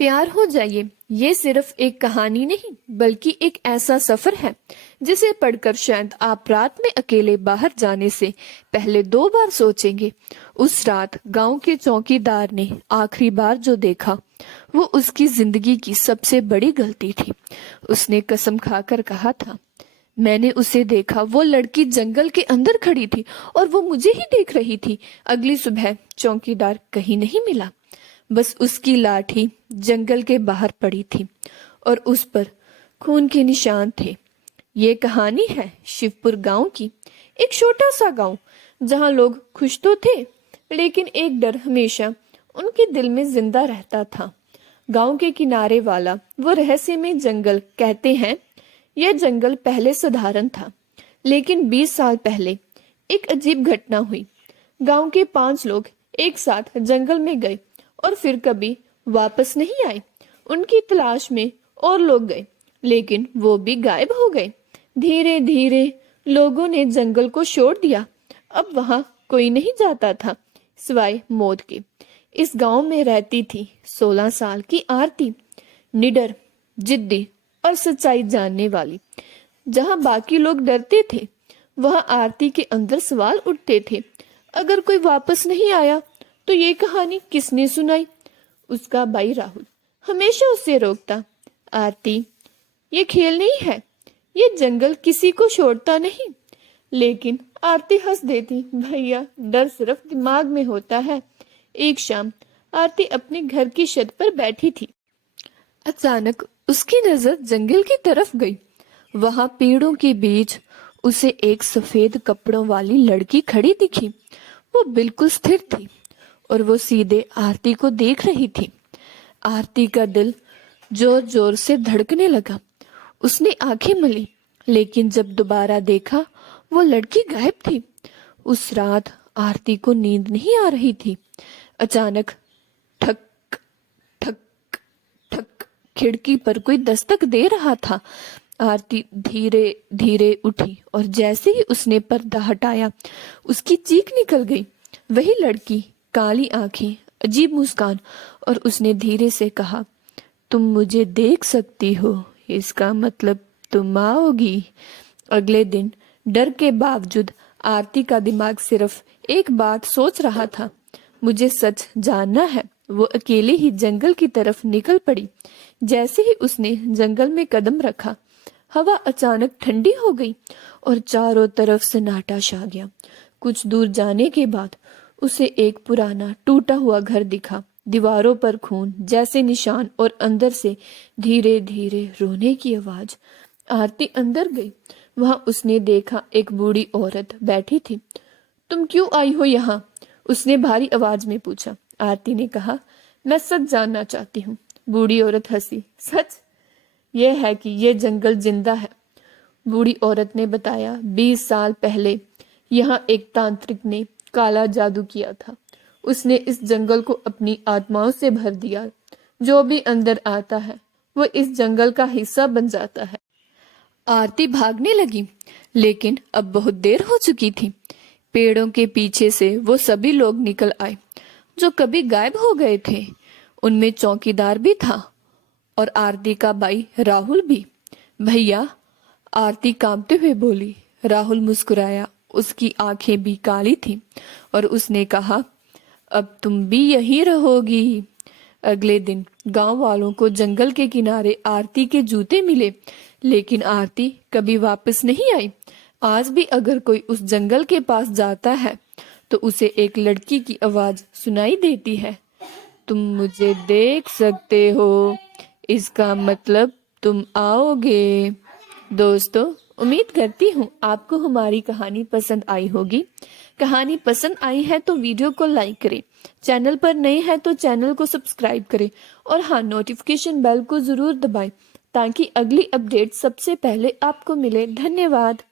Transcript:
प्यार हो जाइए ये सिर्फ एक कहानी नहीं बल्कि एक ऐसा सफर है जिसे पढ़कर शायद आप रात में अकेले बाहर जाने से पहले 2 बार सोचेंगे। उस रात गांव के चौकीदार ने आखिरी बार जो देखा वो उसकी जिंदगी की सबसे बड़ी गलती थी। उसने कसम खाकर कहा था, मैंने उसे देखा, वो लड़की जंगल के अंदर खड़ी थी और वो मुझे ही देख रही थी। अगली सुबह चौकीदार कहीं नहीं मिला, बस उसकी लाठी जंगल के बाहर पड़ी थी और उस पर खून के निशान थे। ये कहानी है शिवपुर गांव की, एक छोटा सा गांव जहां लोग खुश तो थे लेकिन एक डर हमेशा उनके दिल में जिंदा रहता था। गांव के किनारे वाला वो रहस्यमय जंगल, कहते हैं यह जंगल पहले साधारण था लेकिन 20 साल पहले एक अजीब घटना हुई। गांव के 5 लोग एक साथ जंगल में गए और फिर कभी वापस नहीं आए। उनकी तलाश में और लोग गए लेकिन वो भी गायब हो गए। धीरे धीरे लोगों ने जंगल को छोड़ दिया। अब वहां कोई नहीं जाता था सिवाय मौत के। इस गांव में रहती थी 16 साल की आरती, निडर, जिद्दी और सच्चाई जानने वाली। जहां बाकी लोग डरते थे वहां आरती के अंदर सवाल उठते थे, अगर कोई वापस नहीं आया तो ये कहानी किसने सुनाई? उसका भाई राहुल हमेशा उसे रोकता, आरती ये खेल नहीं है, ये जंगल किसी को छोड़ता नहीं। लेकिन आरती हंस देती, भैया डर सिर्फ दिमाग में होता है। एक शाम आरती अपने घर की छत पर बैठी थी। अचानक उसकी नजर जंगल की तरफ गई। वहां पेड़ों के बीच उसे एक सफेद कपड़ों वाली लड़की खड़ी दिखी। वो बिल्कुल स्थिर थी और वो सीधे आरती को देख रही थी। आरती का दिल जोर जोर से धड़कने लगा। उसने आंखें मली लेकिन जब दोबारा देखा वो लड़की गायब थी। उस रात आरती को नींद नहीं आ रही थी। अचानक ठक ठक ठक खिड़की पर कोई दस्तक दे रहा था। आरती धीरे धीरे उठी और जैसे ही उसने पर्दा हटाया उसकी चीख निकल गई। वही लड़की, काली आंखें, अजीब मुस्कान, और उसने धीरे से कहा, तुम मुझे देख सकती हो, इसका मतलब तुम आओगी। अगले दिन डर के बावजूद आरती का दिमाग सिर्फ एक बात सोच रहा था, मुझे सच जानना है। वो अकेले ही जंगल की तरफ निकल पड़ी। जैसे ही उसने जंगल में कदम रखा हवा अचानक ठंडी हो गई और चारों तरफ सन्नाटा छा गया। कुछ दूर जाने के बाद उसे एक पुराना टूटा हुआ घर दिखा। दीवारों पर खून जैसे निशान और अंदर से धीरे धीरे रोने की आवाज। आरती अंदर गई। वहां उसने देखा एक बूढ़ी औरत बैठी थी। तुम क्यों आई हो यहाँ? उसने भारी आवाज में पूछा। आरती ने कहा, मैं सच जानना चाहती हूँ। बूढ़ी औरत हंसी। सच? यह है कि यह जंगल जिंदा है। बूढ़ी औरत ने बताया, 20 साल पहले यहाँ एक तांत्रिक ने काला जादू किया था। उसने इस जंगल को अपनी आत्माओं से भर दिया। जो भी अंदर आता है वो इस जंगल का हिस्सा बन जाता है। आरती भागने लगी लेकिन अब बहुत देर हो चुकी थी। पेड़ों के पीछे से वो सभी लोग निकल आए जो कभी गायब हो गए थे। उनमें चौकीदार भी था और आरती का भाई राहुल भी। भैया, आरती कांपते हुए बोली। राहुल मुस्कुराया। उसकी आंखें भी काली थीं और उसने कहा, अब तुम भी यहीं रहोगी। अगले दिन गांव वालों को जंगल के किनारे आरती के जूते मिले लेकिन आरती कभी वापस नहीं आई। आज भी अगर कोई उस जंगल के पास जाता है तो उसे एक लड़की की आवाज सुनाई देती है, तुम मुझे देख सकते हो, इसका मतलब तुम आओगे। दोस्तों, उम्मीद करती हूँ आपको हमारी कहानी पसंद आई होगी। कहानी पसंद आई है तो वीडियो को लाइक करें, चैनल पर नए हैं तो चैनल को सब्सक्राइब करें और हाँ, नोटिफिकेशन बेल को जरूर दबाएं ताकि अगली अपडेट सबसे पहले आपको मिले। धन्यवाद।